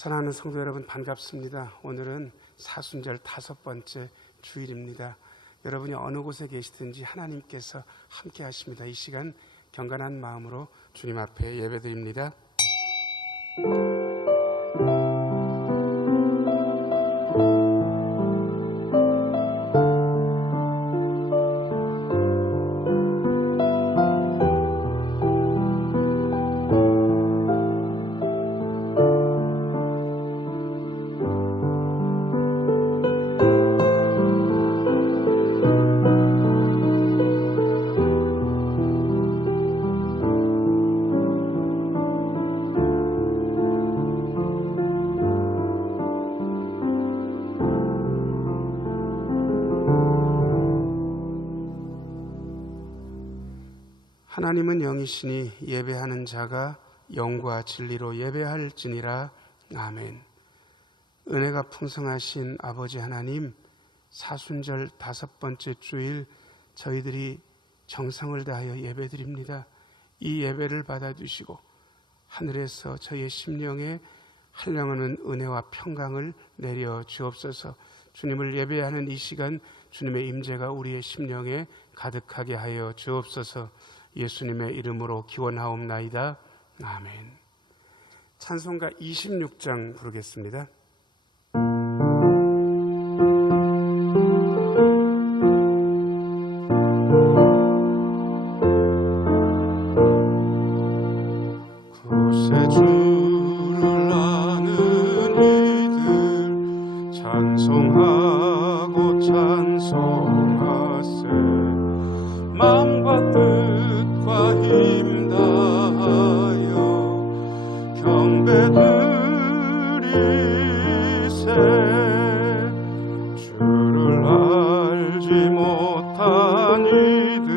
사랑하는 성도 여러분, 반갑습니다. 오늘은 사순절 5번째 주일입니다. 여러분이 어느 곳에 계시든지 하나님께서 함께 하십니다. 이 시간 경건한 마음으로 주님 앞에 예배드립니다. 하나님은 영이시니 예배하는 자가 영과 진리로 예배할지니라. 아멘. 은혜가 풍성하신 아버지 하나님, 사순절 5번째 주일 저희들이 정성을 다하여 예배드립니다. 이 예배를 받아주시고 하늘에서 저희의 심령에 한량하는 은혜와 평강을 내려 주옵소서. 주님을 예배하는 이 시간 주님의 임재가 우리의 심령에 가득하게 하여 주옵소서. 예수님의 이름으로 기원하옵나이다. 아멘. 찬송가 26장 부르겠습니다. 구세주를 아는 이들 찬송하고 찬송하세. 마음과 뜻과 힘 다하여 경배드리세. 주를 알지 못한 이들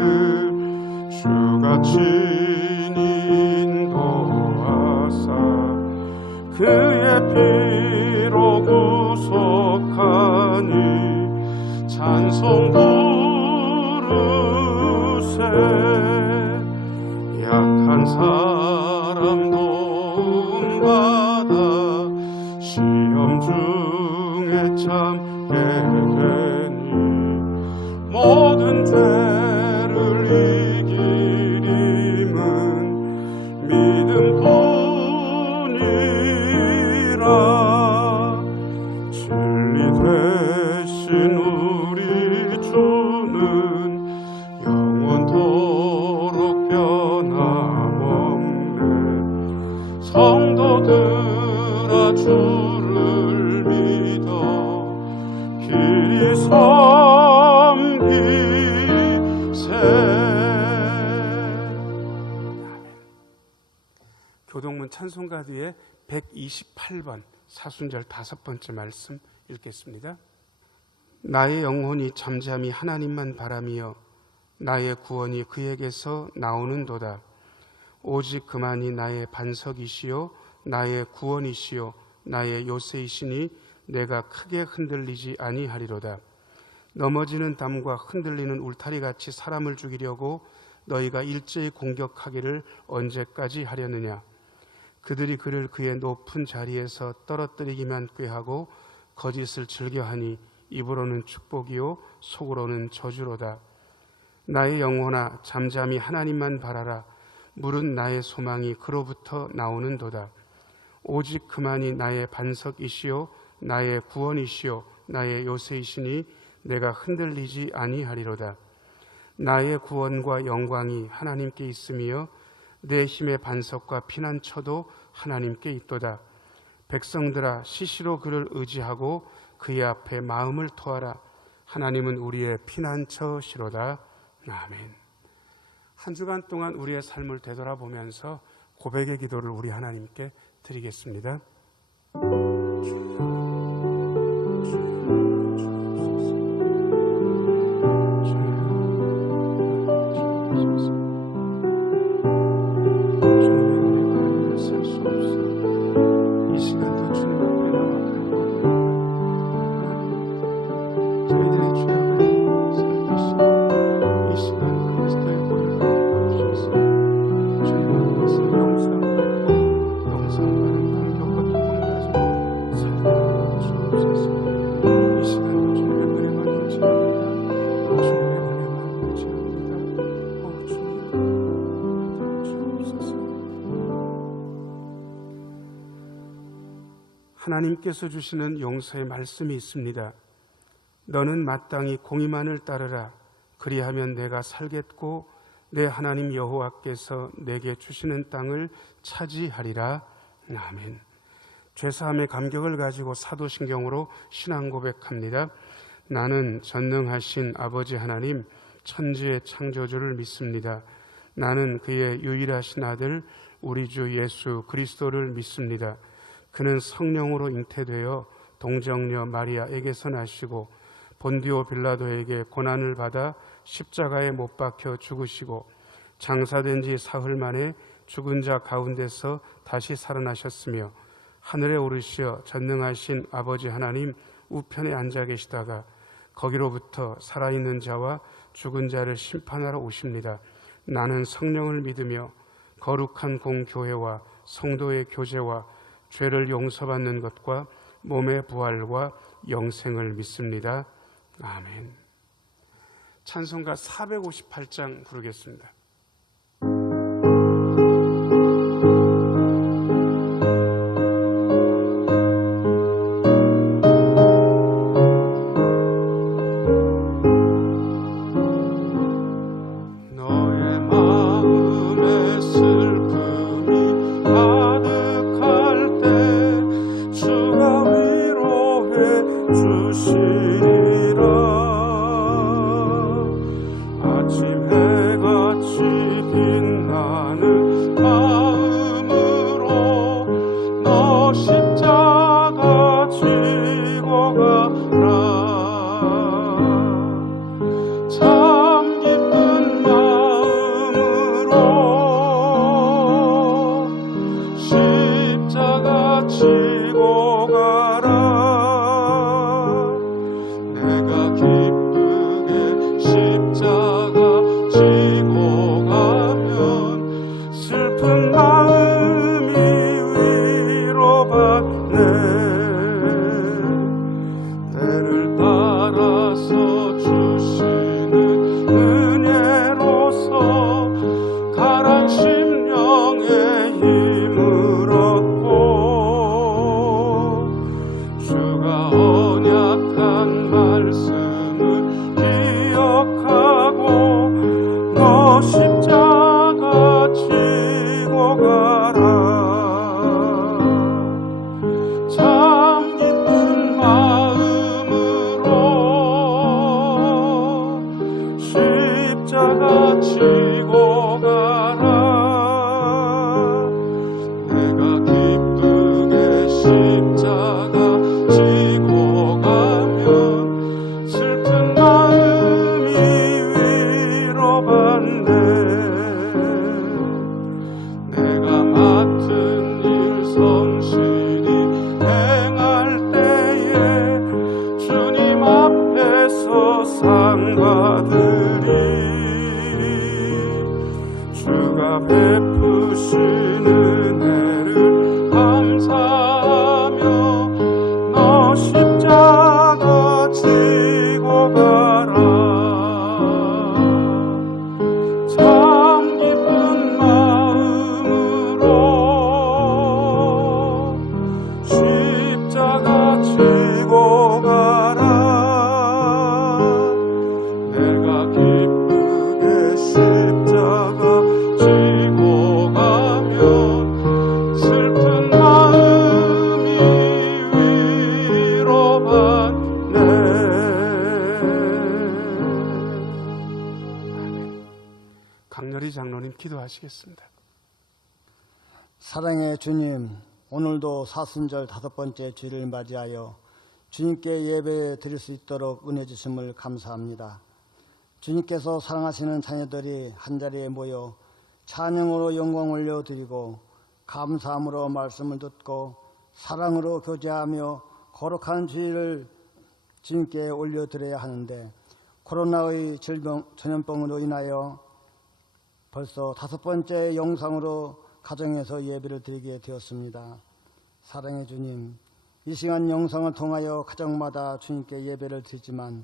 주가 친히 인도하사 그의 피로 구속하니 찬송 부르세. 약한 사람 도움받아 시험 중에 참게 되니 모든 죄를 이기림은 믿음 뿐이라. 진리 되신 우리 주는 영원토록 변함없네. 성도들아 주를 믿어 길이 섬기세. 교동문 찬송가 뒤에 128번 사순절 5번째 말씀 읽겠습니다. 나의 영혼이 잠잠히 하나님만 바라며 나의 구원이 그에게서 나오는도다. 오직 그만이 나의 반석이시요 나의 구원이시요 나의 요새이시니 내가 크게 흔들리지 아니하리로다. 넘어지는 담과 흔들리는 울타리같이 사람을 죽이려고 너희가 일제히 공격하기를 언제까지 하려느냐. 그들이 그를 그의 높은 자리에서 떨어뜨리기만 꾀하고 거짓을 즐겨하니 입으로는 축복이요 속으로는 저주로다. 나의 영혼아 잠잠히 하나님만 바라라. 물은 나의 소망이 그로부터 나오는도다. 오직 그만이 나의 반석이시요 나의 구원이시요 나의 요새이시니 내가 흔들리지 아니하리로다. 나의 구원과 영광이 하나님께 있으며 내 힘의 반석과 피난처도 하나님께 있도다. 백성들아 시시로 그를 의지하고 그의 앞에 마음을 토하라. 하나님은 우리의 피난처시로다. 아멘. 한 주간 동안 우리의 삶을 되돌아보면서 고백의 기도를 우리 하나님께 드리겠습니다. 영상 받고 영상 받는 감격과 하나님께서 주시는 용서의 말씀이 있습니다. 너는 마땅히 공의만을 따르라. 그리하면 내가 살겠고 내 하나님 여호와께서 내게 주시는 땅을 차지하리라. 아멘. 죄사함의 감격을 가지고 사도신경으로 신앙 고백합니다. 나는 전능하신 아버지 하나님 천지의 창조주를 믿습니다. 나는 그의 유일하신 아들 우리 주 예수 그리스도를 믿습니다. 그는 성령으로 잉태되어 동정녀 마리아에게서 나시고 본디오 빌라도에게 고난을 받아 십자가에 못 박혀 죽으시고 장사된 지 사흘 만에 죽은 자 가운데서 다시 살아나셨으며 하늘에 오르시어 전능하신 아버지 하나님 우편에 앉아 계시다가 거기로부터 살아있는 자와 죽은 자를 심판하러 오십니다. 나는 성령을 믿으며 거룩한 공교회와 성도의 교제와 죄를 용서받는 것과 몸의 부활과 영생을 믿습니다. 아멘. 찬송가 458장 부르겠습니다. 기도하시겠습니다. 사랑의 주님, 오늘도 사순절 5번째 주일을 맞이하여 주님께 예배 드릴 수 있도록 은혜 주심을 감사합니다. 주님께서 사랑하시는 자녀들이 한자리에 모여 찬양으로 영광 올려드리고 감사함으로 말씀을 듣고 사랑으로 교제하며 거룩한 주일을 주님께 올려드려야 하는데 코로나의 전염병으로 인하여 벌써 5번째 영상으로 가정에서 예배를 드리게 되었습니다. 사랑의 주님, 이 시간 영상을 통하여 가정마다 주님께 예배를 드리지만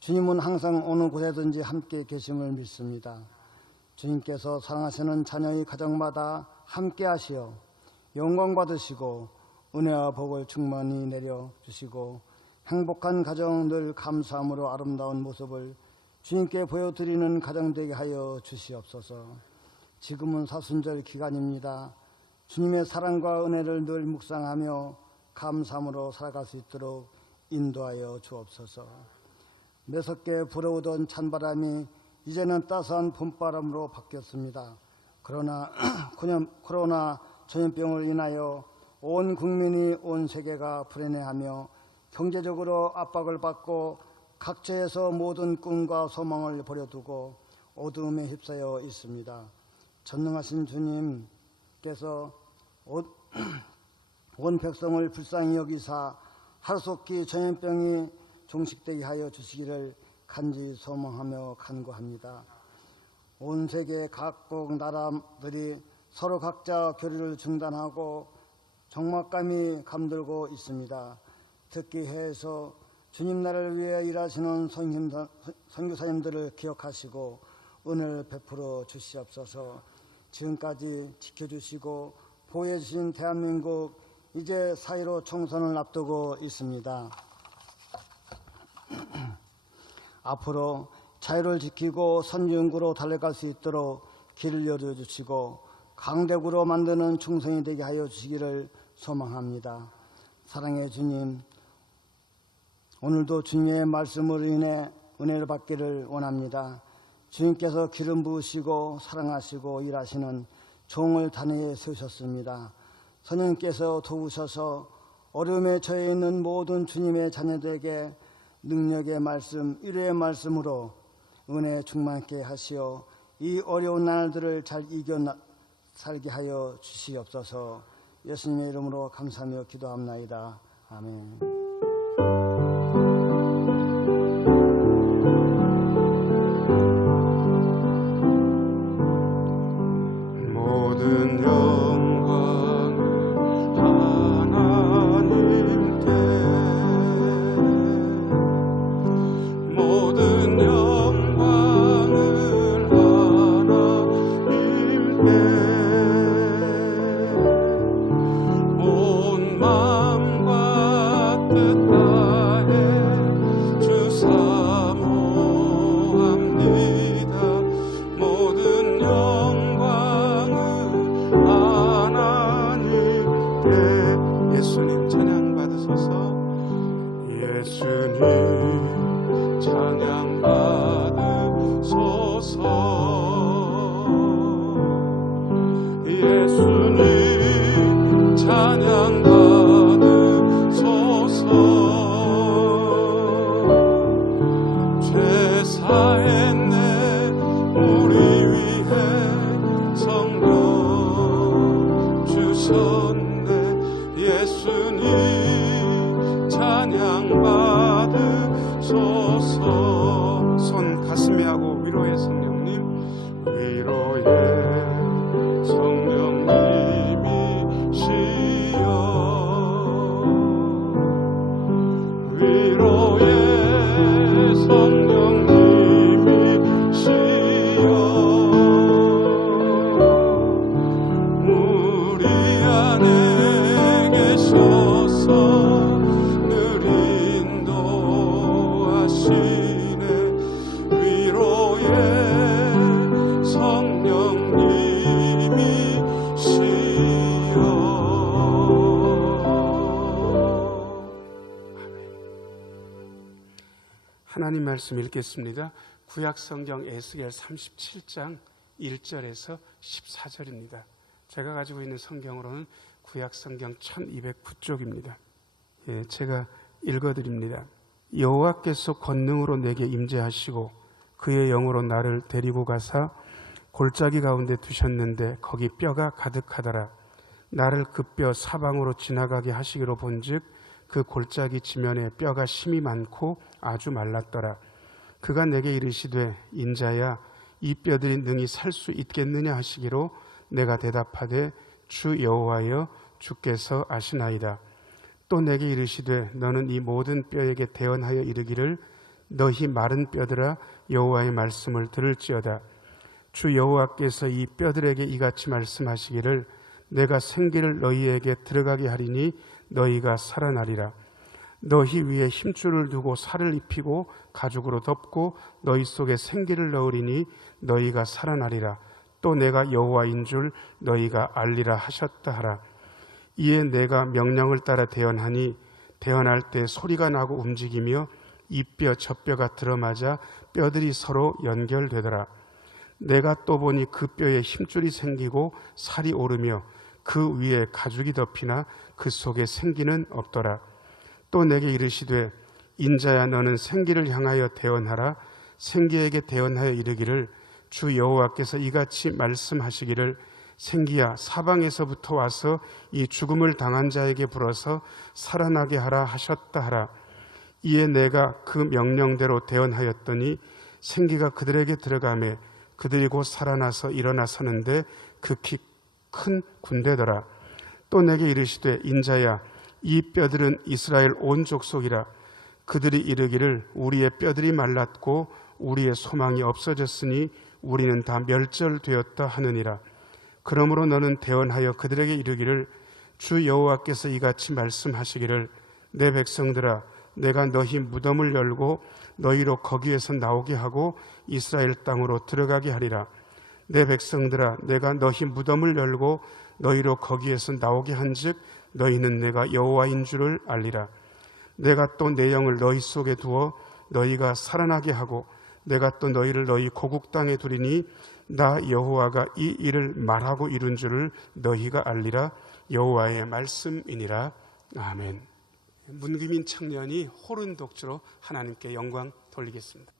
주님은 항상 어느 곳에든지 함께 계심을 믿습니다. 주님께서 사랑하시는 자녀의 가정마다 함께 하시어 영광 받으시고 은혜와 복을 충만히 내려 주시고 행복한 가정 늘 감사함으로 아름다운 모습을 주님께 보여드리는 가정 되게 하여 주시옵소서. 지금은 사순절 기간입니다. 주님의 사랑과 은혜를 늘 묵상하며 감사함으로 살아갈 수 있도록 인도하여 주옵소서. 매섭게 불어오던 찬바람이 이제는 따스한 봄바람으로 바뀌었습니다. 그러나 코로나 전염병을 인하여 온 국민이 온 세계가 불안해하며 경제적으로 압박을 받고 각처에서 모든 꿈과 소망을 버려두고 어두움에 휩싸여 있습니다. 전능하신 주님께서 온 백성을 불쌍히 여기사 하루속히 전염병이 종식되게 하여 주시기를 간절히 소망하며 간구합니다. 온 세계 각국 나라들이 서로 각자 교류를 중단하고 적막감이 감돌고 있습니다. 특히 해외에서 주님 나라를 위해 일하시는 선교사님들을 기억하시고 은혜를 베풀어 주시옵소서. 지금까지 지켜주시고 보호해주신 대한민국 이제 4.15 총선을 앞두고 있습니다. 앞으로 자유를 지키고 선진국으로 달려갈 수 있도록 길을 열어주시고 강대국으로 만드는 충성이 되게 하여 주시기를 소망합니다. 사랑의 주님, 오늘도 주님의 말씀으로 인해 은혜를 받기를 원합니다. 주님께서 기름 부으시고 사랑하시고 일하시는 종을 단위에 세우셨습니다. 성령께서 도우셔서 어려움에 처해 있는 모든 주님의 자녀들에게 능력의 말씀, 위로의 말씀으로 은혜 충만케 하시어 이 어려운 날들을 잘 이겨 살게 하여 주시옵소서. 예수님의 이름으로 감사하며 기도합나이다. 아멘. 모든 영광을 하나님께, 모든 영광을 하나님께, 온 마음과 뜻 다해 주 사모합니다. 모든 영광을 하나님께. 예수님 찬양 받으소서. 예수님 찬양 받으소서. 예수님 찬양 받으소서. 죄 사했네 우리 위해 성령 주셨네. 예수님 찬양 받으소서. 손 가슴에 하고 위로의 성령님, 위로의 성령님이시여, 위로의 성령님이시여, 우리 안에 계셔서 늘 인도하시네. 위로의 성령님이시여. 하나님 말씀 읽겠습니다. 구약성경 에스겔 37장 1절에서 14절입니다. 제가 가지고 있는 성경으로는 구약성경 1209쪽입니다. 제가 읽어드립니다. 여호와께서 권능으로 내게 임재하시고 그의 영으로 나를 데리고 가사 골짜기 가운데 두셨는데 거기 뼈가 가득하더라. 나를 그 뼈 사방으로 지나가게 하시기로 본즉 그 골짜기 지면에 뼈가 심이 많고 아주 말랐더라. 그가 내게 이르시되 인자야 이 뼈들이 능히 살 수 있겠느냐 하시기로 내가 대답하되 주 여호와여 주께서 아시나이다. 또 내게 이르시되 너는 이 모든 뼈에게 대언하여 이르기를 너희 마른 뼈들아 여호와의 말씀을 들을지어다. 주 여호와께서 이 뼈들에게 이같이 말씀하시기를 내가 생기를 너희에게 들어가게 하리니 너희가 살아나리라. 너희 위에 힘줄을 두고 살을 입히고 가죽으로 덮고 너희 속에 생기를 넣으리니 너희가 살아나리라. 또 내가 여호와인 줄 너희가 알리라 하셨다 하라. 이에 내가 명령을 따라 대언하니 대언할 때 소리가 나고 움직이며 이 뼈 저 뼈가 들어맞아 뼈들이 서로 연결되더라. 내가 또 보니 그 뼈에 힘줄이 생기고 살이 오르며 그 위에 가죽이 덮이나 그 속에 생기는 없더라. 또 내게 이르시되 인자야 너는 생기를 향하여 대언하라. 생기에게 대언하여 이르기를 주 여호와께서 이같이 말씀하시기를 생기야 사방에서부터 와서 이 죽음을 당한 자에게 불어서 살아나게 하라 하셨다 하라. 이에 내가 그 명령대로 대언하였더니 생기가 그들에게 들어가매 그들이 곧 살아나서 일어나 서는데 극히 큰 군대더라. 또 내게 이르시되 인자야 이 뼈들은 이스라엘 온 족속이라. 그들이 이르기를 우리의 뼈들이 말랐고 우리의 소망이 없어졌으니 우리는 다 멸절되었다 하느니라. 그러므로 너는 대언하여 그들에게 이르기를 주 여호와께서 이같이 말씀하시기를 내 백성들아 내가 너희 무덤을 열고 너희로 거기에서 나오게 하고 이스라엘 땅으로 들어가게 하리라. 내 백성들아 내가 너희 무덤을 열고 너희로 거기에서 나오게 한즉 너희는 내가 여호와인 줄을 알리라. 내가 또 내 영을 너희 속에 두어 너희가 살아나게 하고 내가 또 너희를 너희 고국 땅에 두리니 나 여호와가 이 일을 말하고 이룬 줄을 너희가 알리라. 여호와의 말씀이니라. 아멘. 문금인 청년이 호른 독주로 하나님께 영광 돌리겠습니다.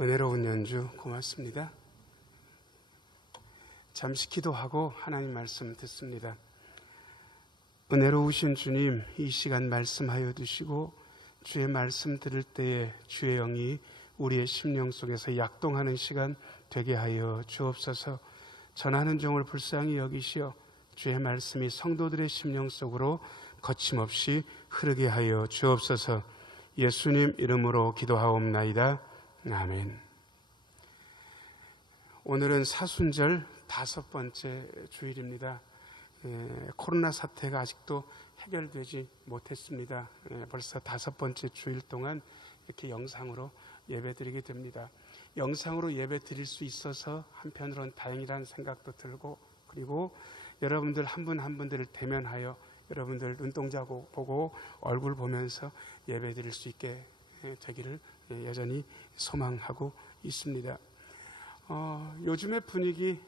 은혜로운 연주 고맙습니다. 잠시 기도하고 하나님 말씀 듣습니다. 은혜로우신 주님, 이 시간 말씀하여 주시고 주의 말씀 들을 때에 주의 영이 우리의 심령 속에서 약동하는 시간 되게 하여 주옵소서. 전하는 종을 불쌍히 여기시어 주의 말씀이 성도들의 심령 속으로 거침없이 흐르게 하여 주옵소서. 예수님 이름으로 기도하옵나이다. 아멘. 오늘은 사순절 5번째 주일입니다. 코로나 사태가 아직도 해결되지 못했습니다. 벌써 5번째 주일 동안 이렇게 영상으로 예배드리게 됩니다. 영상으로 예배드릴 수 있어서 한편으로는 다행이라는 생각도 들고, 그리고 여러분들 한 분 한 분들을 대면하여 여러분들 눈동자 보고 얼굴 보면서 예배드릴 수 있게 되기를 여전히 소망하고 있습니다. 요즘의 분위기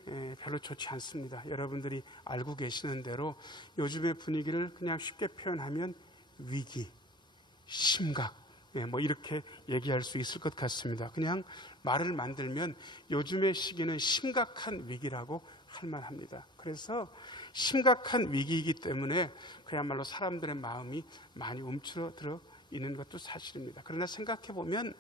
별로 좋지 않습니다. 여러분들이 알고 계시는 대로 요즘의 분위기를 그냥 쉽게 표현하면 위기, 심각, 뭐 이렇게 얘기할 수 있을 것 같습니다. 그냥 말을 만들면 요즘의 시기는 심각한 위기라고 할 만합니다. 그래서 심각한 위기이기 때문에 그야말로 사람들의 마음이 많이 움츠러들어 있는 것도 사실입니다. 그러나 생각해 보면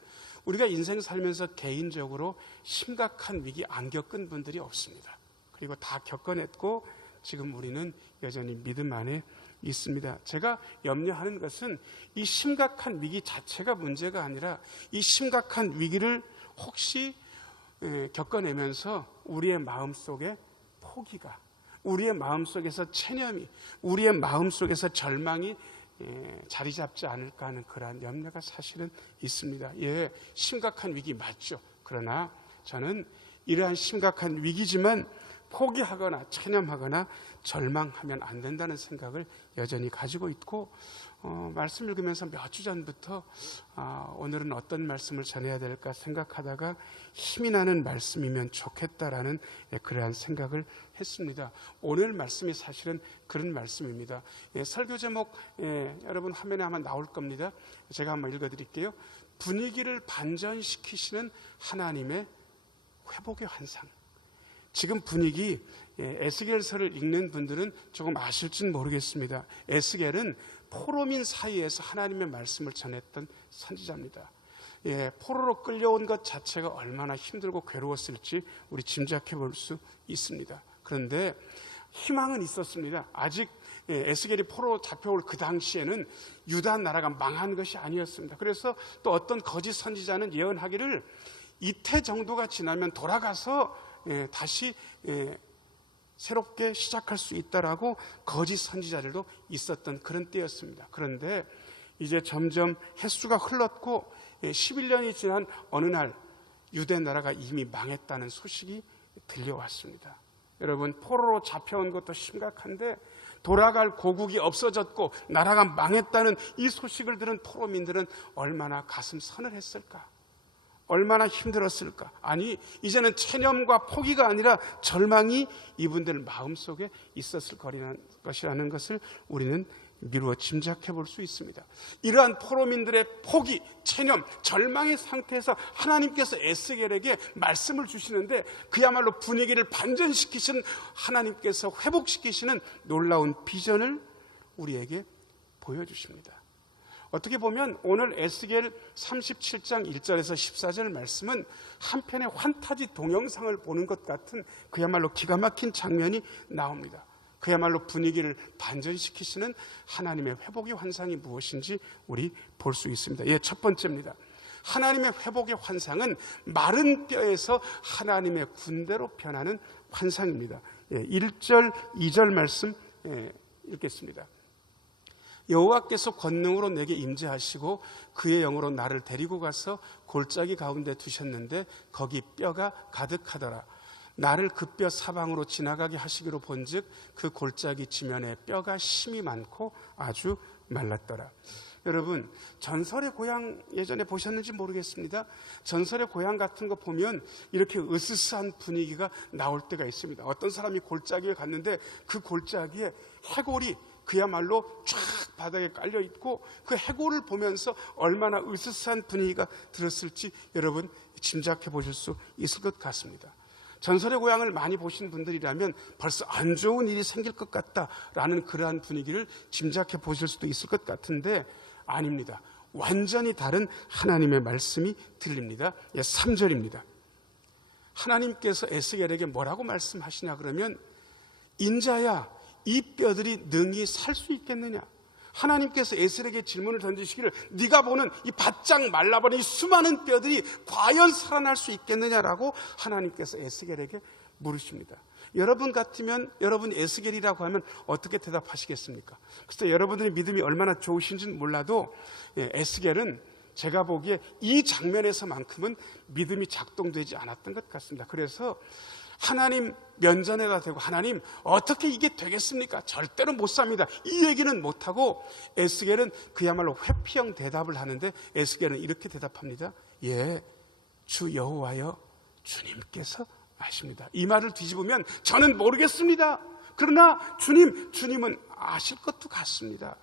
우리가 인생 살면서 개인적으로 심각한 위기 안 겪은 분들이 없습니다. 그리고 다 겪어냈고 지금 우리는 여전히 믿음 안에 있습니다. 제가 염려하는 것은 이 심각한 위기 자체가 문제가 아니라 이 심각한 위기를 혹시 겪어내면서 우리의 마음속에 포기가, 우리의 마음속에서 체념이, 우리의 마음속에서 절망이 자리 잡지 않을까 하는 그러한 염려가 사실은 있습니다. 심각한 위기 맞죠. 그러나 저는 이러한 심각한 위기지만 포기하거나 체념하거나 절망하면 안 된다는 생각을 여전히 가지고 있고, 말씀 읽으면서 몇 주 전부터 오늘은 어떤 말씀을 전해야 될까 생각하다가 힘이 나는 말씀이면 좋겠다라는 그러한 생각을 했습니다. 오늘 말씀이 사실은 그런 말씀입니다. 설교 제목 여러분 화면에 아마 나올 겁니다. 제가 한번 읽어드릴게요. 분위기를 반전시키시는 하나님의 회복의 환상. 지금 분위기, 에스겔서를 읽는 분들은 조금 아실지는 모르겠습니다. 에스겔은 포로민 사이에서 하나님의 말씀을 전했던 선지자입니다. 포로로 끌려온 것 자체가 얼마나 힘들고 괴로웠을지 우리 짐작해 볼 수 있습니다. 그런데 희망은 있었습니다. 아직 에스겔이 포로 잡혀올 그 당시에는 유다 나라가 망한 것이 아니었습니다. 그래서 또 어떤 거짓 선지자는 예언하기를 이태 정도가 지나면 돌아가서 다시 새롭게 시작할 수 있다라고 거짓 선지자들도 있었던 그런 때였습니다. 그런데 이제 점점 횟수가 흘렀고 11년이 지난 어느 날 유대 나라가 이미 망했다는 소식이 들려왔습니다. 여러분, 포로로 잡혀온 것도 심각한데 돌아갈 고국이 없어졌고 나라가 망했다는 이 소식을 들은 포로민들은 얼마나 가슴 서늘했을까? 얼마나 힘들었을까? 아니, 이제는 체념과 포기가 아니라 절망이 이분들 마음속에 있었을 것이라는 것을 우리는 미루어 짐작해 볼 수 있습니다. 이러한 포로민들의 포기, 체념, 절망의 상태에서 하나님께서 에스겔에게 말씀을 주시는데 그야말로 분위기를 반전시키신 하나님께서 회복시키시는 놀라운 비전을 우리에게 보여주십니다. 어떻게 보면 오늘 에스겔 37장 1절에서 14절 말씀은 한편의 환타지 동영상을 보는 것 같은 그야말로 기가 막힌 장면이 나옵니다. 그야말로 분위기를 반전시키시는 하나님의 회복의 환상이 무엇인지 우리 볼 수 있습니다. 첫 번째입니다. 하나님의 회복의 환상은 마른 뼈에서 하나님의 군대로 변하는 환상입니다. 1절, 2절 말씀 읽겠습니다. 여호와께서 권능으로 내게 임재하시고 그의 영으로 나를 데리고 가서 골짜기 가운데 두셨는데 거기 뼈가 가득하더라. 나를 그 뼈 사방으로 지나가게 하시기로 본즉 그 골짜기 지면에 뼈가 심이 많고 아주 말랐더라. 여러분, 전설의 고향 예전에 보셨는지 모르겠습니다. 전설의 고향 같은 거 보면 이렇게 으스스한 분위기가 나올 때가 있습니다. 어떤 사람이 골짜기에 갔는데 그 골짜기에 해골이 그야말로 쫙 바닥에 깔려 있고 그 해골을 보면서 얼마나 으스스한 분위기가 들었을지 여러분 짐작해 보실 수 있을 것 같습니다. 전설의 고향을 많이 보신 분들이라면 벌써 안 좋은 일이 생길 것 같다라는 그러한 분위기를 짐작해 보실 수도 있을 것 같은데 아닙니다. 완전히 다른 하나님의 말씀이 들립니다. 3절입니다. 하나님께서 에스겔에게 뭐라고 말씀하시냐 그러면 인자야 이 뼈들이 능히 살 수 있겠느냐. 하나님께서 에스겔에게 질문을 던지시기를 네가 보는 이 바짝 말라버린 이 수많은 뼈들이 과연 살아날 수 있겠느냐라고 하나님께서 에스겔에게 물으십니다. 여러분 같으면 여러분 에스겔이라고 하면 어떻게 대답하시겠습니까? 그래서 여러분들의 믿음이 얼마나 좋으신지는 몰라도 에스겔은 제가 보기에 이 장면에서만큼은 믿음이 작동되지 않았던 것 같습니다. 그래서 하나님 면전에다 대고 하나님 어떻게 이게 되겠습니까? 절대로 못 삽니다. 이 얘기는 못하고 에스겔은 그야말로 회피형 대답을 하는데 에스겔은 이렇게 대답합니다. 예, 주 여호와여 주님께서 아십니다. 이 말을 뒤집으면 저는 모르겠습니다. 그러나 주님은 아실 것도 같습니다.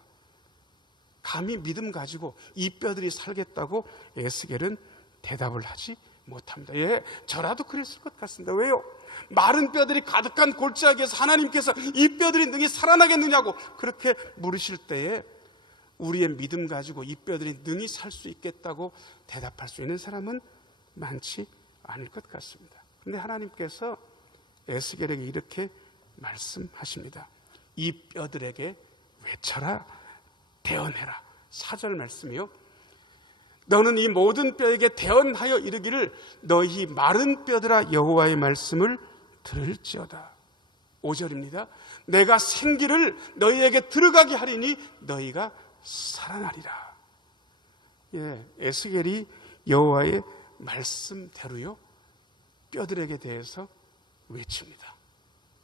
감히 믿음 가지고 이 뼈들이 살겠다고 에스겔은 대답을 하지 못합니다. 예, 저라도 그랬을 것 같습니다. 왜요? 마른 뼈들이 가득한 골짜기에서 하나님께서 이 뼈들이 능히 살아나겠느냐고 그렇게 물으실 때에 우리의 믿음 가지고 이 뼈들이 능히 살 수 있겠다고 대답할 수 있는 사람은 많지 않을 것 같습니다. 그런데 하나님께서 에스겔에게 이렇게 말씀하십니다. 이 뼈들에게 외쳐라, 대언해라. 4절 말씀이요. 너는 이 모든 뼈에게 대언하여 이르기를 너희 마른 뼈들아 여호와의 말씀을 들을지어다. 5절입니다. 내가 생기를 너희에게 들어가게 하리니 너희가 살아나리라. 예, 에스겔이 여호와의 말씀대로요 뼈들에게 대해서 외칩니다.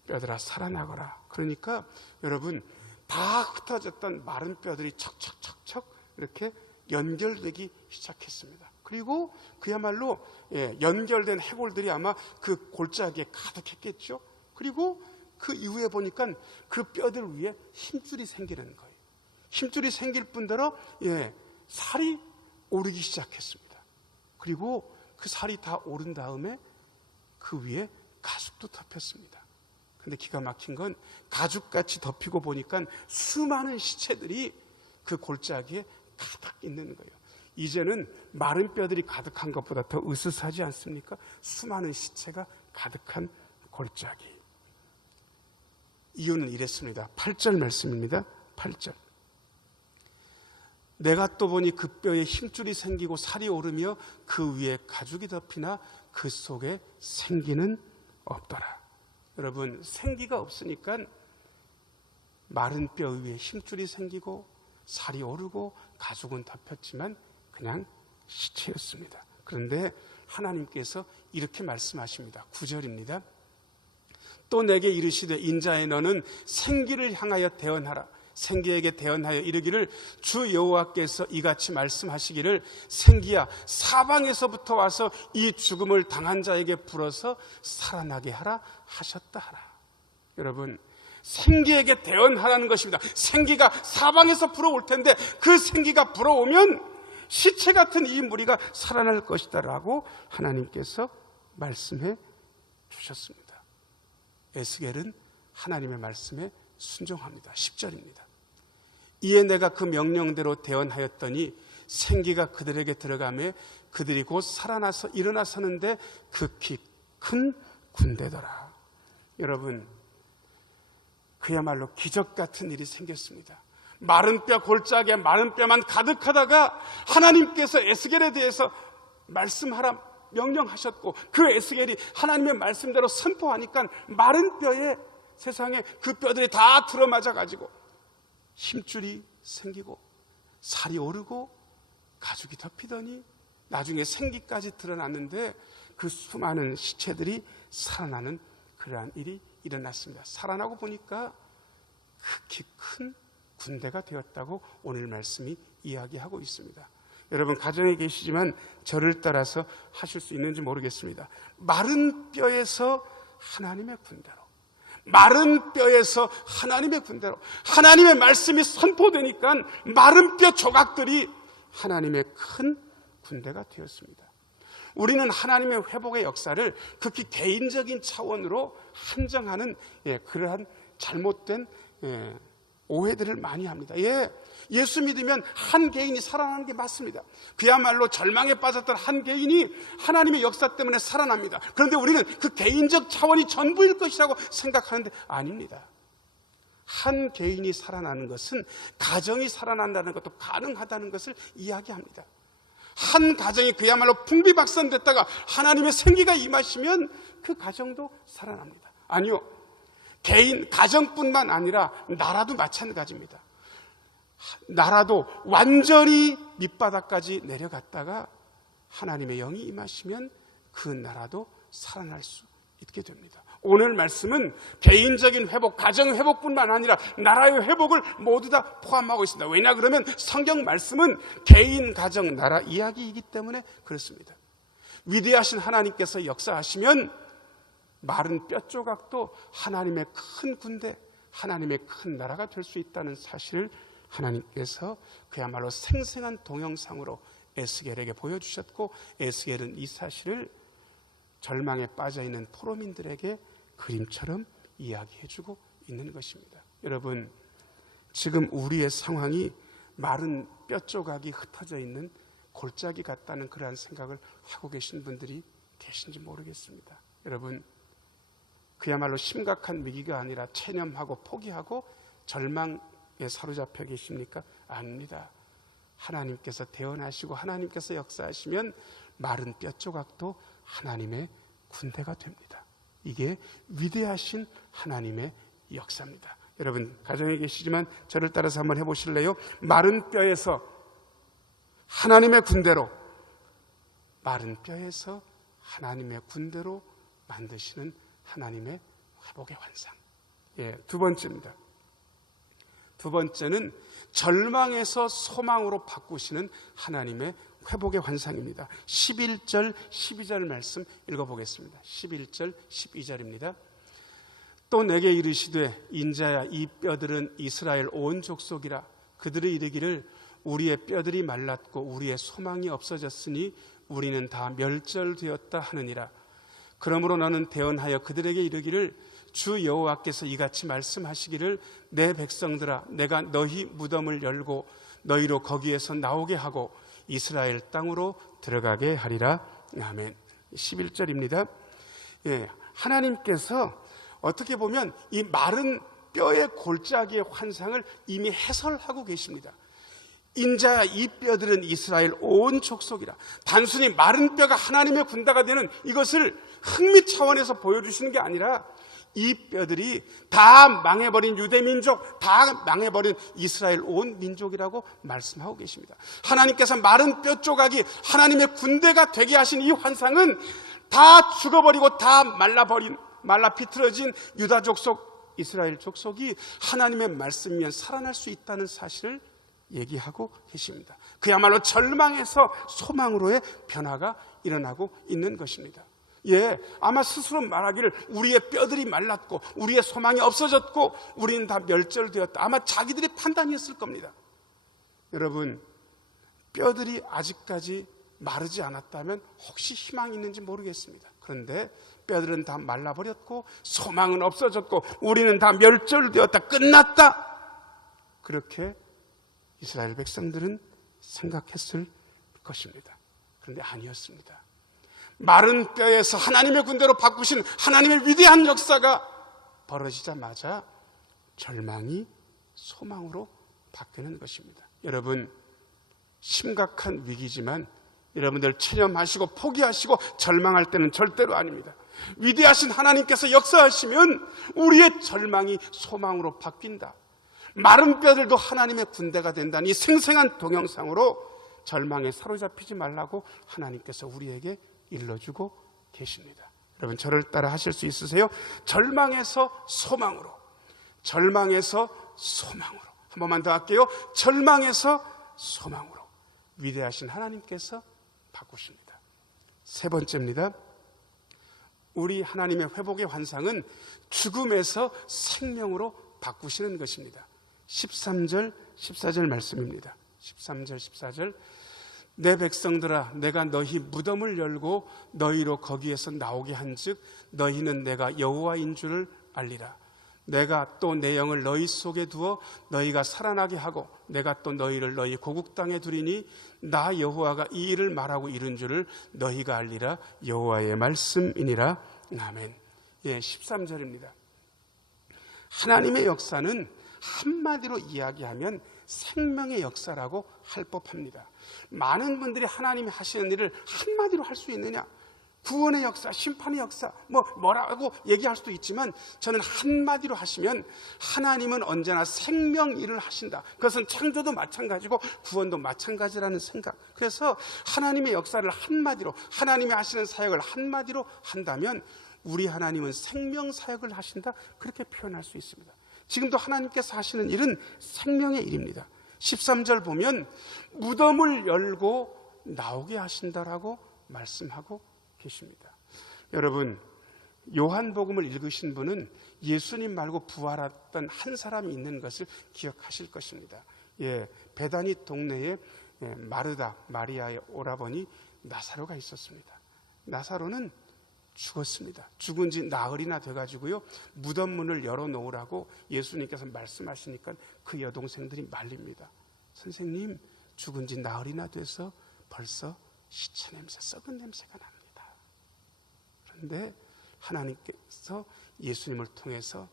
뼈들아 살아나거라. 그러니까 여러분 다 흩어졌던 마른 뼈들이 척척척척 이렇게 연결되기 시작했습니다. 그리고 그야말로 연결된 해골들이 아마 그 골짜기에 가득했겠죠. 그리고 그 이후에 보니까 그 뼈들 위에 힘줄이 생기는 거예요. 힘줄이 생길 뿐더러 살이 오르기 시작했습니다. 그리고 그 살이 다 오른 다음에 그 위에 가죽도 덮였습니다. 근데 기가 막힌 건 가죽같이 덮이고 보니까 수많은 시체들이 그 골짜기에 가득 있는 거예요. 이제는 마른 뼈들이 가득한 것보다 더 으스스하지 않습니까? 수많은 시체가 가득한 골짜기. 이유는 이랬습니다. 8절 말씀입니다. 8절. 내가 또 보니 그 뼈에 힘줄이 생기고 살이 오르며 그 위에 가죽이 덮이나 그 속에 생기는 없더라. 여러분 생기가 없으니까 마른 뼈 위에 힘줄이 생기고 살이 오르고 가죽은 덮였지만 그냥 시체였습니다. 그런데 하나님께서 이렇게 말씀하십니다. 9절입니다. 또 내게 이르시되 인자의 너는 생기를 향하여 대언하라. 생기에게 대언하여 이르기를 주 여호와께서 이같이 말씀하시기를 생기야 사방에서부터 와서 이 죽음을 당한 자에게 불어서 살아나게 하라 하셨다 하라. 여러분 생기에게 대언하라는 것입니다. 생기가 사방에서 불어올 텐데 그 생기가 불어오면 시체 같은 이 무리가 살아날 것이다 라고 하나님께서 말씀해 주셨습니다. 에스겔은 하나님의 말씀에 순종합니다. 10절입니다. 이에 내가 그 명령대로 대언하였더니 생기가 그들에게 들어가며 그들이 곧 살아나서 일어나 서는데 극히 큰 군대더라. 여러분 그야말로 기적 같은 일이 생겼습니다. 마른 뼈 골짜기에 마른 뼈만 가득하다가 하나님께서 에스겔에 대해서 말씀하라 명령하셨고 그 에스겔이 하나님의 말씀대로 선포하니까 마른 뼈에 세상에 그 뼈들이 다 들어맞아 가지고 힘줄이 생기고 살이 오르고 가죽이 덮이더니 나중에 생기까지 드러났는데 그 수많은 시체들이 살아나는 그러한 일이 일어났습니다. 살아나고 보니까 극히 큰 군대가 되었다고 오늘 말씀이 이야기하고 있습니다. 여러분 가정에 계시지만 저를 따라서 하실 수 있는지 모르겠습니다. 마른 뼈에서 하나님의 군대로, 마른 뼈에서 하나님의 군대로, 하나님의 말씀이 선포되니까 마른 뼈 조각들이 하나님의 큰 군대가 되었습니다. 우리는 하나님의 회복의 역사를 극히 개인적인 차원으로 한정하는 그러한 잘못된 오해들을 많이 합니다. 예수 믿으면 한 개인이 살아나는 게 맞습니다. 그야말로 절망에 빠졌던 한 개인이 하나님의 역사 때문에 살아납니다. 그런데 우리는 그 개인적 차원이 전부일 것이라고 생각하는데 아닙니다. 한 개인이 살아나는 것은 가정이 살아난다는 것도 가능하다는 것을 이야기합니다. 한 가정이 그야말로 풍비박산됐다가 하나님의 생기가 임하시면 그 가정도 살아납니다. 아니요, 개인, 가정뿐만 아니라 나라도 마찬가지입니다. 나라도 완전히 밑바닥까지 내려갔다가 하나님의 영이 임하시면 그 나라도 살아날 수 있게 됩니다. 오늘 말씀은 개인적인 회복, 가정 회복뿐만 아니라 나라의 회복을 모두 다 포함하고 있습니다. 왜냐 그러면 성경 말씀은 개인, 가정, 나라 이야기이기 때문에 그렇습니다. 위대하신 하나님께서 역사하시면 마른 뼈 조각도 하나님의 큰 군대, 하나님의 큰 나라가 될 수 있다는 사실을 하나님께서 그야말로 생생한 동영상으로 에스겔에게 보여주셨고, 에스겔은 이 사실을 절망에 빠져있는 포로민들에게 그림처럼 이야기해주고 있는 것입니다. 여러분, 지금 우리의 상황이 마른 뼈 조각이 흩어져 있는 골짜기 같다는 그러한 생각을 하고 계신 분들이 계신지 모르겠습니다. 여러분, 그야말로 심각한 위기가 아니라 체념하고 포기하고 절망에 사로잡혀 계십니까? 아닙니다. 하나님께서 대언하시고 하나님께서 역사하시면 마른 뼈 조각도 하나님의 군대가 됩니다. 이게 위대하신 하나님의 역사입니다. 여러분, 가정에 계시지만 저를 따라서 한번 해보실래요? 마른 뼈에서 하나님의 군대로, 마른 뼈에서 하나님의 군대로 만드시는 하나님의 회복의 환상. 두 번째입니다. 두 번째는 절망에서 소망으로 바꾸시는 하나님의 회복의 환상입니다. 11절, 12절 말씀 읽어보겠습니다. 11절, 12절입니다. 또 내게 이르시되 인자야 이 뼈들은 이스라엘 온 족속이라. 그들이 이르기를 우리의 뼈들이 말랐고 우리의 소망이 없어졌으니 우리는 다 멸절되었다 하느니라. 그러므로 너는 대언하여 그들에게 이르기를 주 여호와께서 이같이 말씀하시기를 내 백성들아 내가 너희 무덤을 열고 너희로 거기에서 나오게 하고 이스라엘 땅으로 들어가게 하리라. 아멘. 11절입니다. 하나님께서 어떻게 보면 이 마른 뼈의 골짜기의 환상을 이미 해설하고 계십니다. 인자야 이 뼈들은 이스라엘 온 족속이라. 단순히 마른 뼈가 하나님의 군대가 되는 이것을 흥미 차원에서 보여주시는 게 아니라 이 뼈들이 다 망해버린 유대민족, 다 망해버린 이스라엘 온 민족이라고 말씀하고 계십니다. 하나님께서 마른 뼈 조각이 하나님의 군대가 되게 하신 이 환상은 다 죽어버리고 다 말라 비틀어진 유다 족속, 이스라엘 족속이 하나님의 말씀이면 살아날 수 있다는 사실을 얘기하고 계십니다. 그야말로 절망에서 소망으로의 변화가 일어나고 있는 것입니다. 아마 스스로 말하기를 우리의 뼈들이 말랐고 우리의 소망이 없어졌고 우리는 다 멸절되었다. 아마 자기들의 판단이었을 겁니다. 여러분, 뼈들이 아직까지 마르지 않았다면 혹시 희망이 있는지 모르겠습니다. 그런데 뼈들은 다 말라버렸고 소망은 없어졌고 우리는 다 멸절되었다, 끝났다, 그렇게 이스라엘 백성들은 생각했을 것입니다. 그런데 아니었습니다. 마른 뼈에서 하나님의 군대로 바꾸신 하나님의 위대한 역사가 벌어지자마자 절망이 소망으로 바뀌는 것입니다. 여러분, 심각한 위기지만 여러분들 체념하시고 포기하시고 절망할 때는 절대로 아닙니다. 위대하신 하나님께서 역사하시면 우리의 절망이 소망으로 바뀐다. 마른 뼈들도 하나님의 군대가 된다는 이 생생한 동영상으로 절망에 사로잡히지 말라고 하나님께서 우리에게 일러주고 계십니다. 여러분, 저를 따라 하실 수 있으세요? 절망에서 소망으로, 절망에서 소망으로. 한 번만 더 할게요. 절망에서 소망으로 위대하신 하나님께서 바꾸십니다. 세 번째입니다. 우리 하나님의 회복의 환상은 죽음에서 생명으로 바꾸시는 것입니다. 13절 14절 말씀입니다. 13절 14절 내 백성들아 내가 너희 무덤을 열고 너희로 거기에서 나오게 한즉 너희는 내가 여호와인 줄을 알리라. 내가 또 내 영을 너희 속에 두어 너희가 살아나게 하고 내가 또 너희를 너희 고국 땅에 두리니 나 여호와가 이 일을 말하고 이룬 줄을 너희가 알리라. 여호와의 말씀이니라. 아멘. 예, 13절입니다. 하나님의 역사는 한마디로 이야기하면 생명의 역사라고 할 법합니다. 많은 분들이 하나님이 하시는 일을 한마디로 할 수 있느냐? 구원의 역사, 심판의 역사, 뭐라고 얘기할 수도 있지만 저는 한마디로 하시면 하나님은 언제나 생명 일을 하신다. 그것은 창조도 마찬가지고 구원도 마찬가지라는 생각. 그래서 하나님의 역사를 한마디로, 하나님이 하시는 사역을 한마디로 한다면 우리 하나님은 생명 사역을 하신다. 그렇게 표현할 수 있습니다. 지금도 하나님께서 하시는 일은 생명의 일입니다. 13절 보면 무덤을 열고 나오게 하신다라고 말씀하고 계십니다. 여러분, 요한복음을 읽으신 분은 예수님 말고 부활했던 한 사람이 있는 것을 기억하실 것입니다. 예, 베다니 동네에 마르다, 마리아의 오라버니 나사로가 있었습니다. 나사로는 죽었습니다. 죽은 지 나흘이나 돼가지고요, 무덤 문을 열어놓으라고 예수님께서 말씀하시니까 그 여동생들이 말립니다. 선생님, 죽은 지 나흘이나 돼서 벌써 시체 냄새, 썩은 냄새가 납니다. 그런데 하나님께서 예수님을 통해서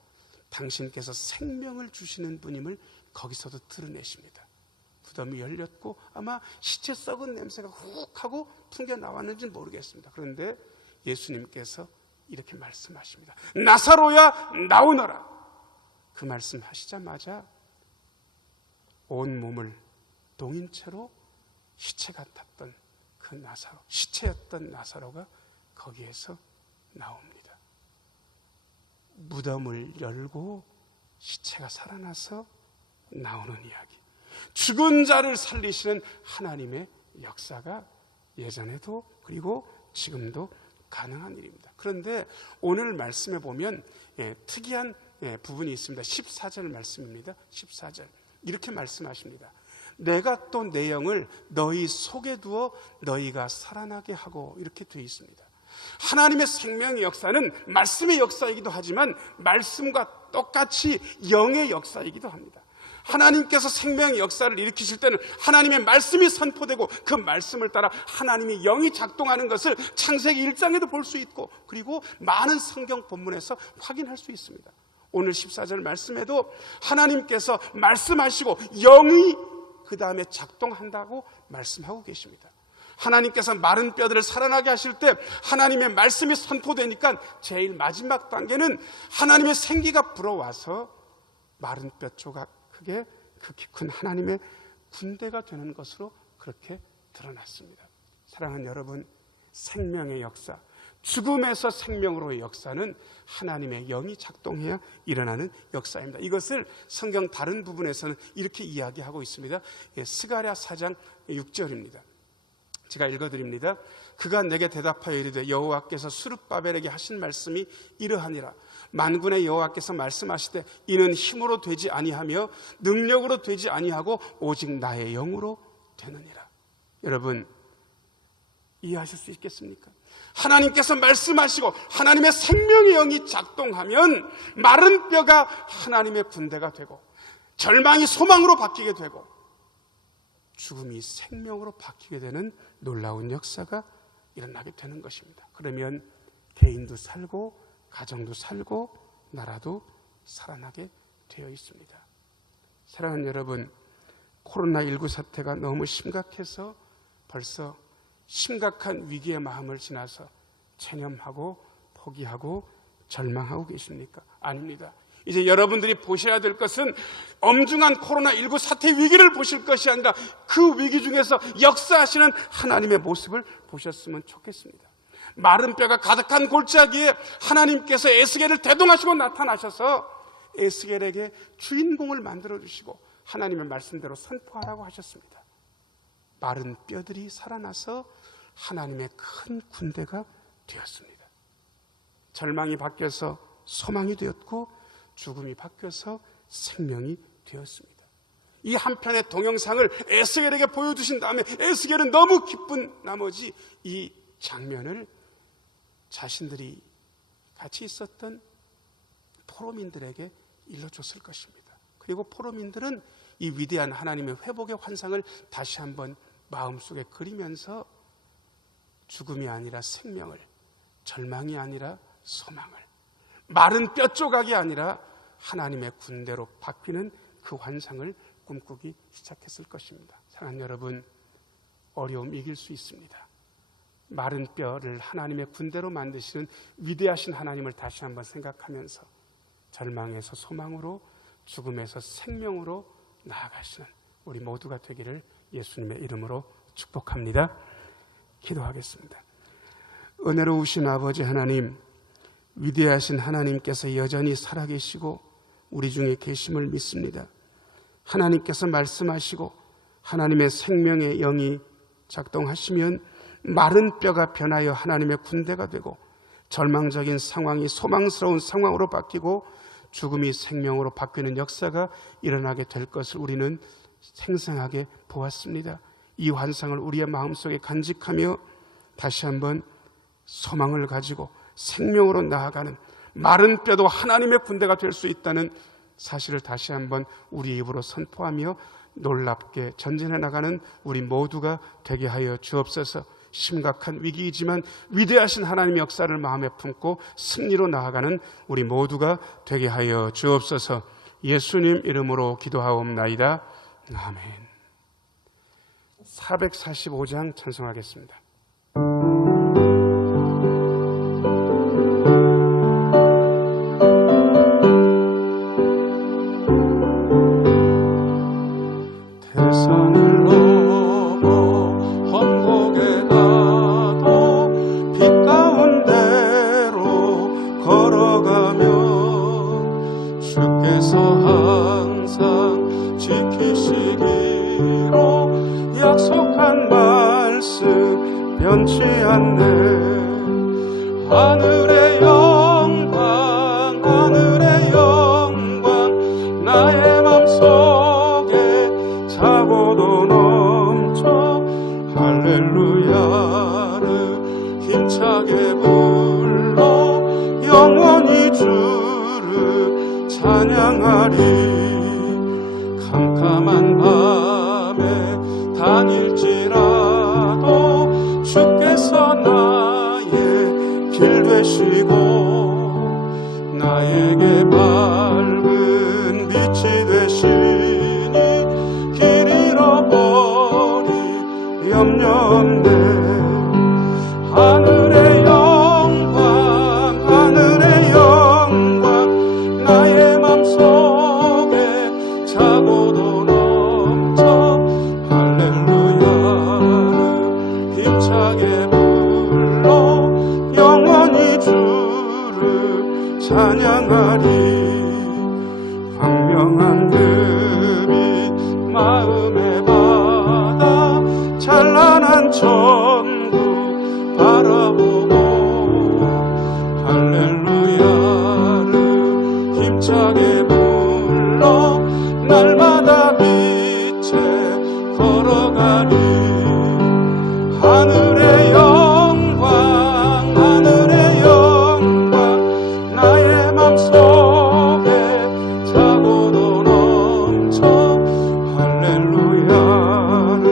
당신께서 생명을 주시는 분임을 거기서도 드러내십니다. 무덤이 열렸고 아마 시체 썩은 냄새가 훅 하고 풍겨 나왔는지는 모르겠습니다. 그런데 예수님께서 이렇게 말씀하십니다. 나사로야 나오너라. 그 말씀하시자마자 온 몸을 동인 채로 시체 같았던 그 나사로, 시체였던 나사로가 거기에서 나옵니다. 무덤을 열고 시체가 살아나서 나오는 이야기. 죽은 자를 살리시는 하나님의 역사가 예전에도 그리고 지금도 가능한 일입니다. 그런데 오늘 말씀에 보면 특이한 부분이 있습니다. 14절 말씀입니다. 14절 이렇게 말씀하십니다. 내가 또 내 영을 너희 속에 두어 너희가 살아나게 하고, 이렇게 되어 있습니다. 하나님의 생명의 역사는 말씀의 역사이기도 하지만 말씀과 똑같이 영의 역사이기도 합니다. 하나님께서 생명의 역사를 일으키실 때는 하나님의 말씀이 선포되고 그 말씀을 따라 하나님의 영이 작동하는 것을 창세기 1장에도 볼 수 있고, 그리고 많은 성경 본문에서 확인할 수 있습니다. 오늘 14절 말씀에도 하나님께서 말씀하시고 영이 그 다음에 작동한다고 말씀하고 계십니다. 하나님께서 마른 뼈들을 살아나게 하실 때 하나님의 말씀이 선포되니까 제일 마지막 단계는 하나님의 생기가 불어와서 마른 뼈 조각 크게 극히 큰 하나님의 군대가 되는 것으로 그렇게 드러났습니다. 사랑하는 여러분, 생명의 역사, 죽음에서 생명으로의 역사는 하나님의 영이 작동해야 일어나는 역사입니다. 이것을 성경 다른 부분에서는 이렇게 이야기하고 있습니다. 스가랴 4장 6절입니다. 제가 읽어드립니다. 그가 내게 대답하여 이르되 여호와께서 스룹바벨에게 하신 말씀이 이러하니라. 만군의 여호와께서 말씀하시되 이는 힘으로 되지 아니하며 능력으로 되지 아니하고 오직 나의 영으로 되느니라. 여러분, 이해하실 수 있겠습니까? 하나님께서 말씀하시고 하나님의 생명의 영이 작동하면 마른 뼈가 하나님의 군대가 되고, 절망이 소망으로 바뀌게 되고, 죽음이 생명으로 바뀌게 되는 놀라운 역사가 일어나게 되는 것입니다. 그러면 개인도 살고 가정도 살고 나라도 살아나게 되어 있습니다. 사랑하는 여러분, 코로나19 사태가 너무 심각해서 벌써 심각한 위기의 마음을 지나서 체념하고 포기하고 절망하고 계십니까? 아닙니다. 이제 여러분들이 보셔야 될 것은 엄중한 코로나19 사태 위기를 보실 것이 아니라 그 위기 중에서 역사하시는 하나님의 모습을 보셨으면 좋겠습니다. 마른 뼈가 가득한 골짜기에 하나님께서 에스겔을 대동하시고 나타나셔서 에스겔에게 주인공을 만들어주시고 하나님의 말씀대로 선포하라고 하셨습니다. 마른 뼈들이 살아나서 하나님의 큰 군대가 되었습니다. 절망이 바뀌어서 소망이 되었고 죽음이 바뀌어서 생명이 되었습니다. 이 한편의 동영상을 에스겔에게 보여주신 다음에 에스겔은 너무 기쁜 나머지 이 장면을 자신들이 같이 있었던 포로민들에게 일러줬을 것입니다. 그리고 포로민들은 이 위대한 하나님의 회복의 환상을 다시 한번 마음속에 그리면서 죽음이 아니라 생명을, 절망이 아니라 소망을, 마른 뼈 조각이 아니라 하나님의 군대로 바뀌는 그 환상을 꿈꾸기 시작했을 것입니다. 사랑하는 여러분, 어려움 이길 수 있습니다. 마른 뼈를 하나님의 군대로 만드시는 위대하신 하나님을 다시 한번 생각하면서 절망에서 소망으로, 죽음에서 생명으로 나아가시는 우리 모두가 되기를 예수님의 이름으로 축복합니다. 기도하겠습니다. 은혜로우신 아버지 하나님, 위대하신 하나님께서 여전히 살아계시고 우리 중에 계심을 믿습니다. 하나님께서 말씀하시고 하나님의 생명의 영이 작동하시면 마른 뼈가 변하여 하나님의 군대가 되고 절망적인 상황이 소망스러운 상황으로 바뀌고 죽음이 생명으로 바뀌는 역사가 일어나게 될 것을 우리는 생생하게 보았습니다. 이 환상을 우리의 마음속에 간직하며 다시 한번 소망을 가지고 생명으로 나아가는, 마른 뼈도 하나님의 군대가 될 수 있다는 사실을 다시 한번 우리 입으로 선포하며 놀랍게 전진해 나가는 우리 모두가 되게 하여 주옵소서. 심각한 위기이지만 위대하신 하나님의 역사를 마음에 품고 승리로 나아가는 우리 모두가 되게 하여 주옵소서. 예수님 이름으로 기도하옵나이다. 아멘. 445장 찬송하겠습니다. 세상을 넘어 험곡에 가도 빛 가운데로 걸어가면 주께서 항상 지키시기로 약속한 말씀 변치 않네. 하늘의 영광, 하늘의 영광, 나의 맘속에 차고도 넘쳐 할렐루야를 힘차게 불러 영원히 주를 찬양하리. 캄캄한 밤에 다닐지라도 주께서 나의 길 되시고 나에게 밝은 빛이 되시니 길 잃어버릴 염려 없네. 하늘의 영광, 하늘의 영광, 나의 맘속에 차고도 넘쳐 할렐루야를 힘차게 불러 영원히 주를 찬양하리. 광명한 그 빛 마음에 받아 찬란한 천국 바라보고 할렐루야를 힘차게 불러 날마다 빛에 걸어가리. 하늘의 영광, 하늘의 영광, 나의 맘속에 차고도 넘쳐 할렐루야를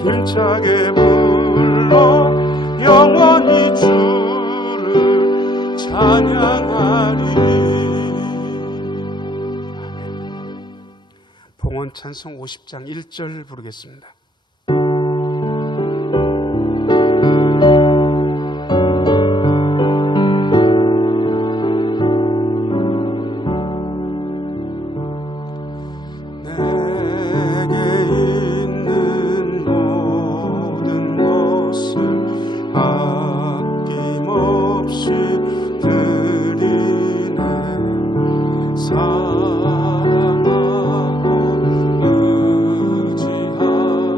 힘차게 불러 영원히 주를 찬양하리. 봉헌 찬송 50장 1절 부르겠습니다. 내게 있는 모든 것을 아낌없이 드리네. 사랑하고 의지하는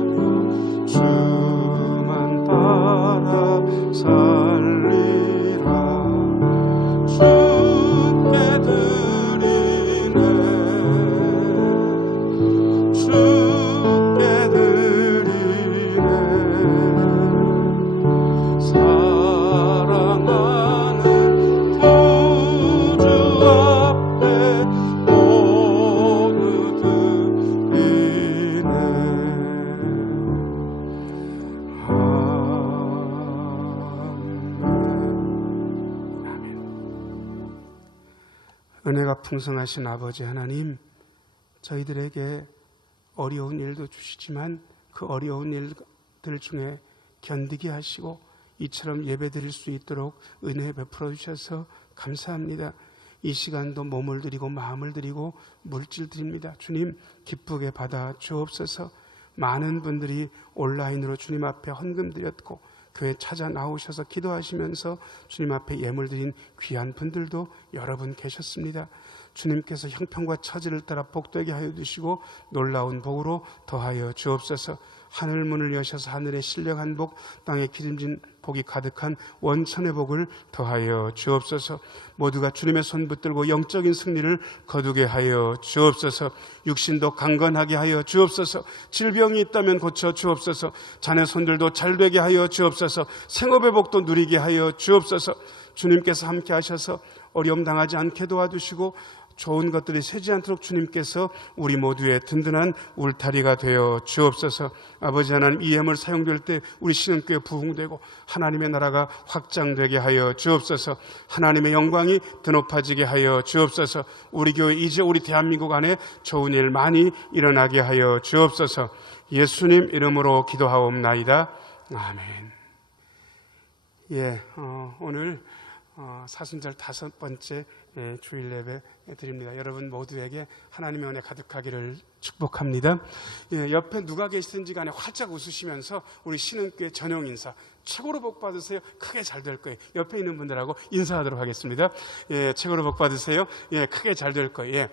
은혜가 풍성하신 아버지 하나님, 저희들에게 어려운 일도 주시지만 그 어려운 일들 중에 견디게 하시고 이처럼 예배드릴 수 있도록 은혜 베풀어 주셔서 감사합니다. 이 시간도 몸을 드리고 마음을 드리고 물질 드립니다. 주님 기쁘게 받아 주옵소서. 많은 분들이 온라인으로 주님 앞에 헌금 드렸고 교회 찾아 나오셔서 기도하시면서 주님 앞에 예물 드린 귀한 분들도 여러분 계셨습니다. 주님께서 형편과 처지를 따라 복되게 하여 주시고 놀라운 복으로 더하여 주옵소서. 하늘 문을 여셔서 하늘의 신령한 복, 땅에 기름진 복이 가득한 원천의 복을 더하여 주옵소서. 모두가 주님의 손 붙들고 영적인 승리를 거두게 하여 주옵소서. 육신도 강건하게 하여 주옵소서. 질병이 있다면 고쳐 주옵소서. 자녀 손들도 잘되게 하여 주옵소서. 생업의 복도 누리게 하여 주옵소서. 주님께서 함께 하셔서 어려움 당하지 않게 도와주시고 좋은 것들이 새지 않도록 주님께서 우리 모두의 든든한 울타리가 되어 주옵소서. 아버지 하나님, 이 예물 사용될 때 우리 신흥교회 부흥되고 하나님의 나라가 확장되게 하여 주옵소서. 하나님의 영광이 드높아지게 하여 주옵소서. 우리 교회, 이제 우리 대한민국 안에 좋은 일 많이 일어나게 하여 주옵소서. 예수님 이름으로 기도하옵나이다. 아멘. 오늘 사순절 5번째 주일 예배 드립니다. 여러분 모두에게 하나님의 은혜 가득하기를 축복합니다. 옆에 누가 계시든지 간에 활짝 웃으시면서 우리 신흥교회 전용 인사, 최고로 복 받으세요. 크게 잘 될 거예요. 옆에 있는 분들하고 인사하도록 하겠습니다. 최고로 복 받으세요. 크게 잘 될 거예요.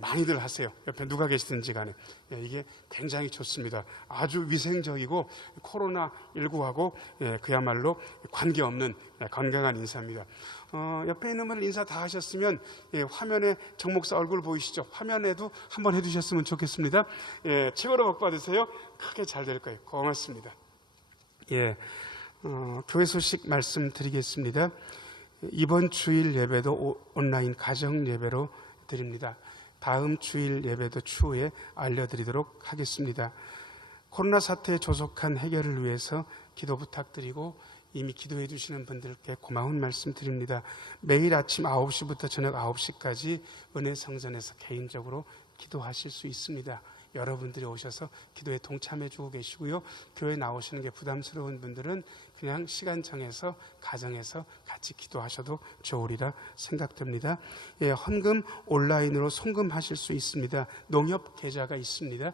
많이들 하세요. 옆에 누가 계시든지 간에. 이게 굉장히 좋습니다. 아주 위생적이고 코로나19하고 그야말로 관계없는 건강한 인사입니다. 옆에 있는 분들 인사 다 하셨으면 화면에 정 목사 얼굴 보이시죠? 화면에도 한번 해주셨으면 좋겠습니다. 최고로 복 받으세요. 크게 잘 될 거예요. 고맙습니다. 교회 소식 말씀드리겠습니다. 이번 주일 예배도 온라인 가정 예배로 드립니다. 다음 주일 예배도 추후에 알려드리도록 하겠습니다. 코로나 사태의 조속한 해결을 위해서 기도 부탁드리고 이미 기도해 주시는 분들께 고마운 말씀 드립니다. 매일 아침 9시부터 저녁 9시까지 은혜성전에서 개인적으로 기도하실 수 있습니다. 여러분들이 오셔서 기도에 동참해 주고 계시고요. 교회 나오시는 게 부담스러운 분들은 그냥 시간 정해서 가정에서 같이 기도하셔도 좋으리라 생각됩니다. 헌금 온라인으로 송금하실 수 있습니다. 농협 계좌가 있습니다.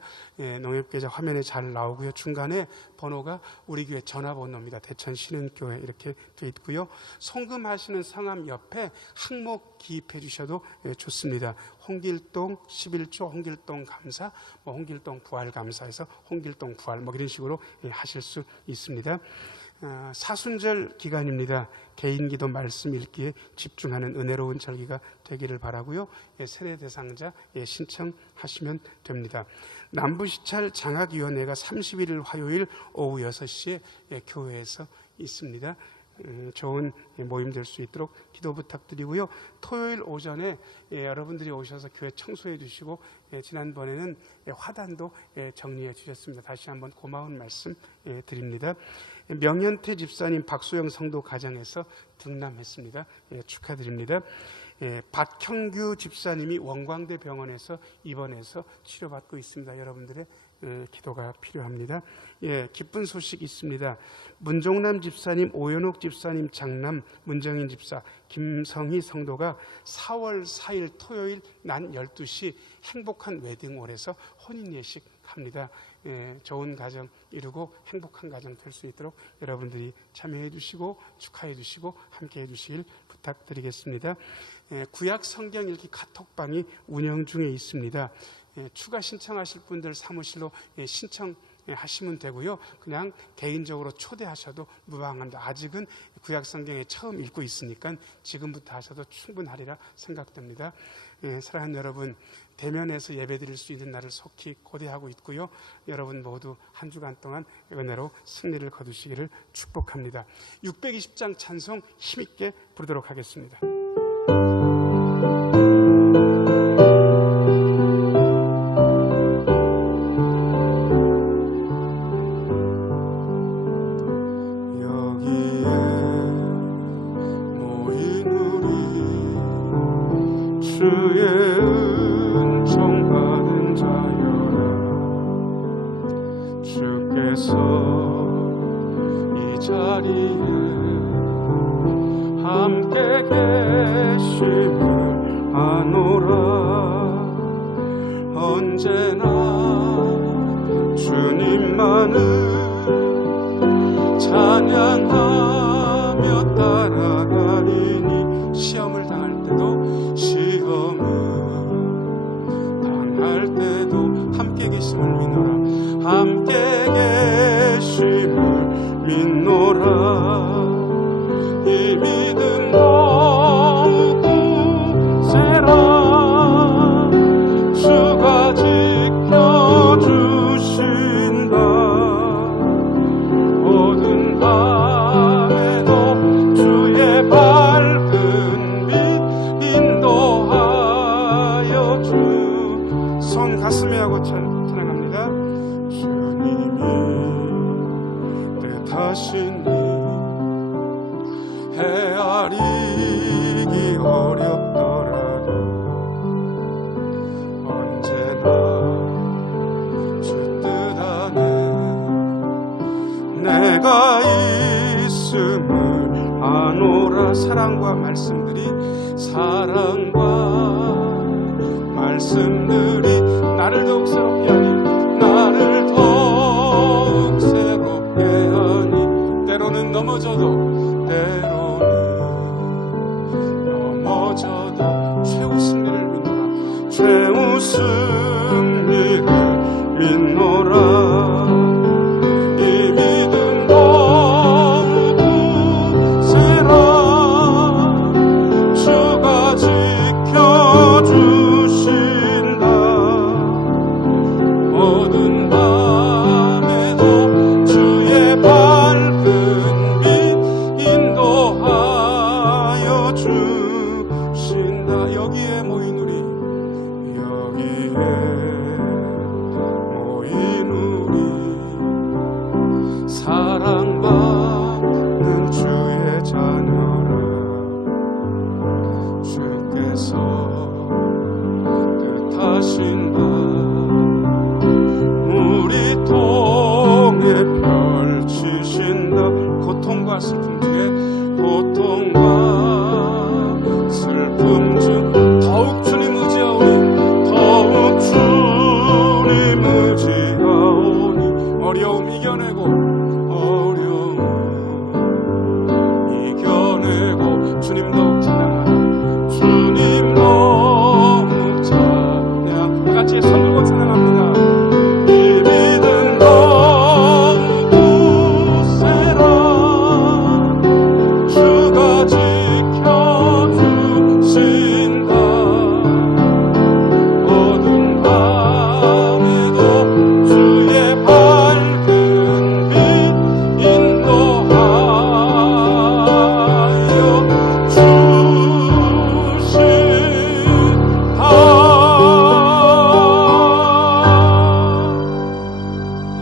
농협 계좌 화면에 잘 나오고요. 중간에 번호가 우리 교회 전화번호입니다. 대천 신흥교회 이렇게 되어 있고요. 송금하시는 성함 옆에 항목 기입해 주셔도 좋습니다. 홍길동 11조 홍길동 감사, 홍길동 부활 감사에서 홍길동 부활 이런 식으로 하실 수 있습니다. 사순절 기간입니다. 개인기도 말씀 읽기에 집중하는 은혜로운 절기가 되기를 바라고요. 세례 대상자 신청하시면 됩니다. 남부시찰 장학위원회가 31일 화요일 오후 6시에 교회에서 있습니다. 좋은 모임 될 수 있도록 기도 부탁드리고요. 토요일 오전에 여러분들이 오셔서 교회 청소해 주시고 지난번에는 화단도 정리해 주셨습니다. 다시 한번 고마운 말씀 드립니다. 명현태 집사님 박소영 성도 가정에서 등남했습니다. 축하드립니다. 박형규 집사님이 원광대 병원에서 입원해서 치료받고 있습니다. 여러분들의 기도가 필요합니다. 기쁜 소식 있습니다. 문종남 집사님, 오연옥 집사님 장남, 문정인 집사, 김성희 성도가 4월 4일 토요일 낮 12시 행복한 웨딩홀에서 혼인 예식 합니다. 좋은 가정 이루고 행복한 가정 될 수 있도록 여러분들이 참여해 주시고 축하해 주시고 함께 해 주시길 부탁드리겠습니다. 구약 성경 읽기 카톡방이 운영 중에 있습니다. 추가 신청하실 분들 사무실로 신청하시면 되고요. 그냥 개인적으로 초대하셔도 무방합니다. 아직은 구약 성경에 처음 읽고 있으니까 지금부터 하셔도 충분하리라 생각됩니다. 사랑하는 여러분, 대면에서 예배드릴 수 있는 날을 속히 고대하고 있고요. 여러분 모두 한 주간 동안 은혜로 승리를 거두시기를 축복합니다. 620장 찬송 힘있게 부르도록 하겠습니다. 여기에 모인 우리 주 함께 계심을 아노라. 언제나 주님만을 찬양하며 따라가리니 시험을 당할 때도 함께 계심을 믿노라. 함께 계심을 믿노라. 이 믿음 너무 굳세라. 주가 지켜주신다. 어두운 밤에도 주의 밝은 빛 인도하여 주. 손 가슴에 하고 찬양합니다. 주님이 뜻하시니 헤아리기 어렵더라도 언제나 주 뜻 안에 내가 있음을 아노라. 사랑과 말씀들이 나를 더욱 새롭게 하니 때로는 넘어져도 최후 승리를 믿노라. 최후 승리를 믿노라. 이 믿음 너무 굳세라. 주가 지켜주신다. 어두운 밤에도 주의 밝은 빛 인도하여 주신다. 여기에 모인 우리 사랑받는 주의 자녀라. 주께서 뜻하신다. 우리 통해 펼치신다. 고통과 슬픔 중에 고통과 슬픔 중 더욱 주님 의지하오니 어려움 이겨내고 주님 더욱 찬양하라. 주님 더욱 찬양. 같이 손 들고 찬양합니다. 이 믿음 너무 굳세라. 주가 지켜주신다. 어두운 밤에도 주의 밝은 빛 인도하여 주신다.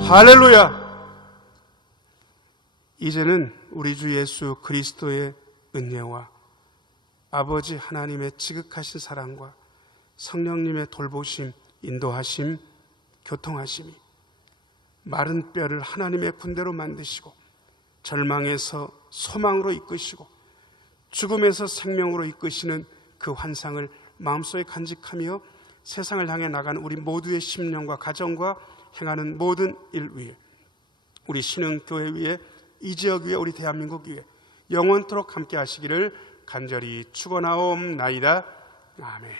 할렐루야. 이제는 우리 주 예수 그리스도의 은혜와 아버지 하나님의 지극하신 사랑과 성령님의 돌보심, 인도하심, 교통하심이 마른 뼈를 하나님의 군대로 만드시고 절망에서 소망으로 이끄시고 죽음에서 생명으로 이끄시는 그 환상을 마음속에 간직하며 세상을 향해 나가는 우리 모두의 심령과 가정과 행하는 모든 일 위에, 우리 신흥교회 위에, 이 지역 위에, 우리 대한민국 위에 영원토록 함께 하시기를 간절히 축원하옵나이다. 아멘.